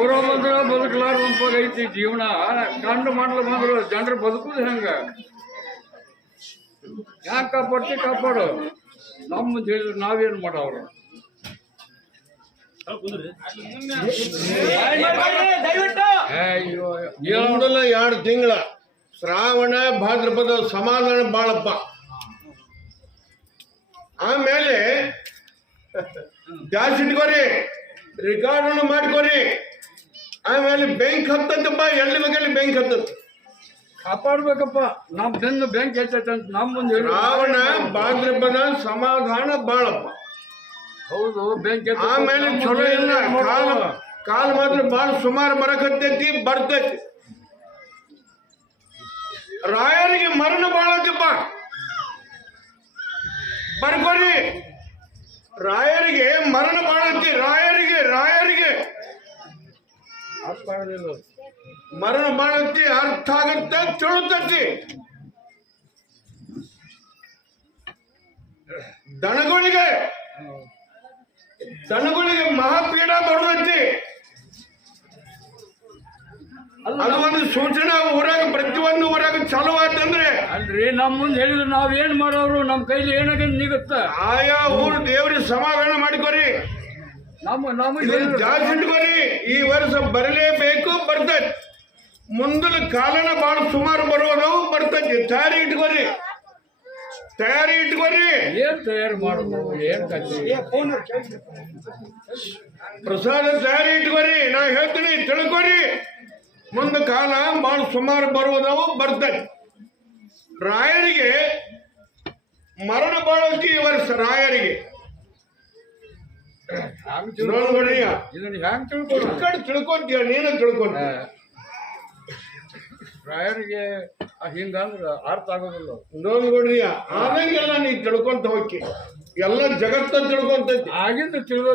ಊರ ಬಂದ್ರ ಬದುಕಲಾರ ಐತಿ ಜೀವನ ಕಂಡು ಮಾಡ್ಲು ಬಂದ್ರು ಜನರು ಬದುಕುದು ಹೆಂಗ ಯಾಕೆ ಕಾಪಾಡ್ತಿ ಕಾಪಾಡು ನಮ್ಮ ಹೇಳಿದ್ರು ನಾವೇನು ಮಾಡವ್ರು ಮೊದಲ 2 ತಿಂಗಳ ಶ್ರಾವಣ ಭಾದ್ರಪದ ಸಮಾಧಾನ ಬಾಳಪ್ಪ. ಆಮೇಲೆ ಗ್ಯಾಸ್ ಇಟ್ಕೋರಿ, ರೆಕಾರ್ಡ್ ಮಾಡ್ಕೋರಿ. ಆಮೇಲೆ ಬೆಂಕಿ ಹತ್ತತ್ತಪ್ಪ, ಎಲ್ಲಿ ಬೇಕಲ್ಲಿ ಬೆಂಕಿ ಹತ್ತತ್. ಕಾಪಾಡ್ಬೇಕಪ್ಪ. ನಮ್ ಬೆನ್ನು ಬೆಂಕಿ ಹೆಚ್ಚೈತೆ ಅಂತ ನಮ್ಮ ಮುಂದೆ ಶ್ರಾವಣ ಭಾದ್ರಪದ ಸಮಾಧಾನ ಬಾಳಪ್ಪ. ಹೌದು ಬೆಂಕಿ. ಆಮೇಲೆ ಚಲೋ ಇಲ್ಲ, ಕಾಲ ಮಾತ್ರ ಬಾಳ ಸುಮಾರು ಬರಕತ್ತೈತಿ, ಬರ್ತೈತಿ. ರಾಯರಿಗೆ ಮರಣ ಬಾಳತ್ತಪ್ಪ, ಬರ್ಕೋರಿ. ರಾಯರಿಗೆ ಮರಣ ಬಾಳತ್ತಿ, ರಾಯರಿಗೆ ಮರಣ ಬಾಳತ್ತಿ. ಅರ್ಥ ಆಗತ್ತ, ತಿಳುತ್ತತಿ. ದನಗಳಿಗೆ ಮಹಾಪೀಡ ಬರುತ್ತೈತಿ. ಅದು ಒಂದು ಸೂಚನೆ ಊರಾಗ, ಪ್ರತಿಯೊಂದು ಊರಾಗ ಚಾಲು ಆಯ್ತಂದ್ರೆ ಅಲ್ರಿ ನಮ್ಮ ಮುಂದೆ ಹೇಳಿದ್ರು ನಾವೇನ್ ಮಾಡೋರು, ನಮ್ ಕೈಲಿ ಏನಾಗ ನಿಗುತ್ತ. ಆಯಾ ಊರು ದೇವ್ರಿಗೆ ಸಮಾಧಾನ ಮಾಡಿಕೋರಿ, ಜಾಸ್ತಿ ಇಟ್ಕೋರಿ. ಈ ವರ್ಷ ಬರಲೇಬೇಕು, ಬರ್ತೈತಿ. ಮುಂದಿನ ಕಾಲನ ಬಹಳ ಸುಮಾರು ಬರುವುದು, ಬರ್ತೈತಿ. ತಯಾರಿ ಇಟ್ಕೋರಿ. ಏನ್ ತಯಾರು ಮಾಡ್ಬೋದು, ಏನ್ ಪ್ರಸಾದ ತಯಾರಿ ಇಟ್ಕೋರಿ. ನಾ ಹೇಳ್ತೀನಿ, ತಿಳ್ಕೊರಿ. ಮುಂದೆ ಕಾಲ ಬಹಳ ಸುಮಾರು ಬರುವುದವು, ಬರ್ತೈತಿ. ರಾಯರಿಗೆ ಮರಣ ಬಾಳಕ್ಕೆ ಈ ವರ್ಷ. ರಾಯರಿಗೆ ತಿಳ್ಕೊಂತೀಯ, ನೀನು ತಿಳ್ಕೊಂತ. ರಾಯರಿಗೆ ಹಿಂಗಂದ್ರ ಅರ್ಥ ಆಗೋದಿಲ್ಲ. ನೋಡ್ಕೊಡ್ರಿ, ಆದಂಗೆಲ್ಲ ನೀ ತಿಳ್ಕೊಂತ ಹೋಗಿ ಎಲ್ಲ ಜಗತ್ತ ತಿಳ್ಕೊಂತೈತಿ. ಆಗಿಂದ ತಿಳಿದ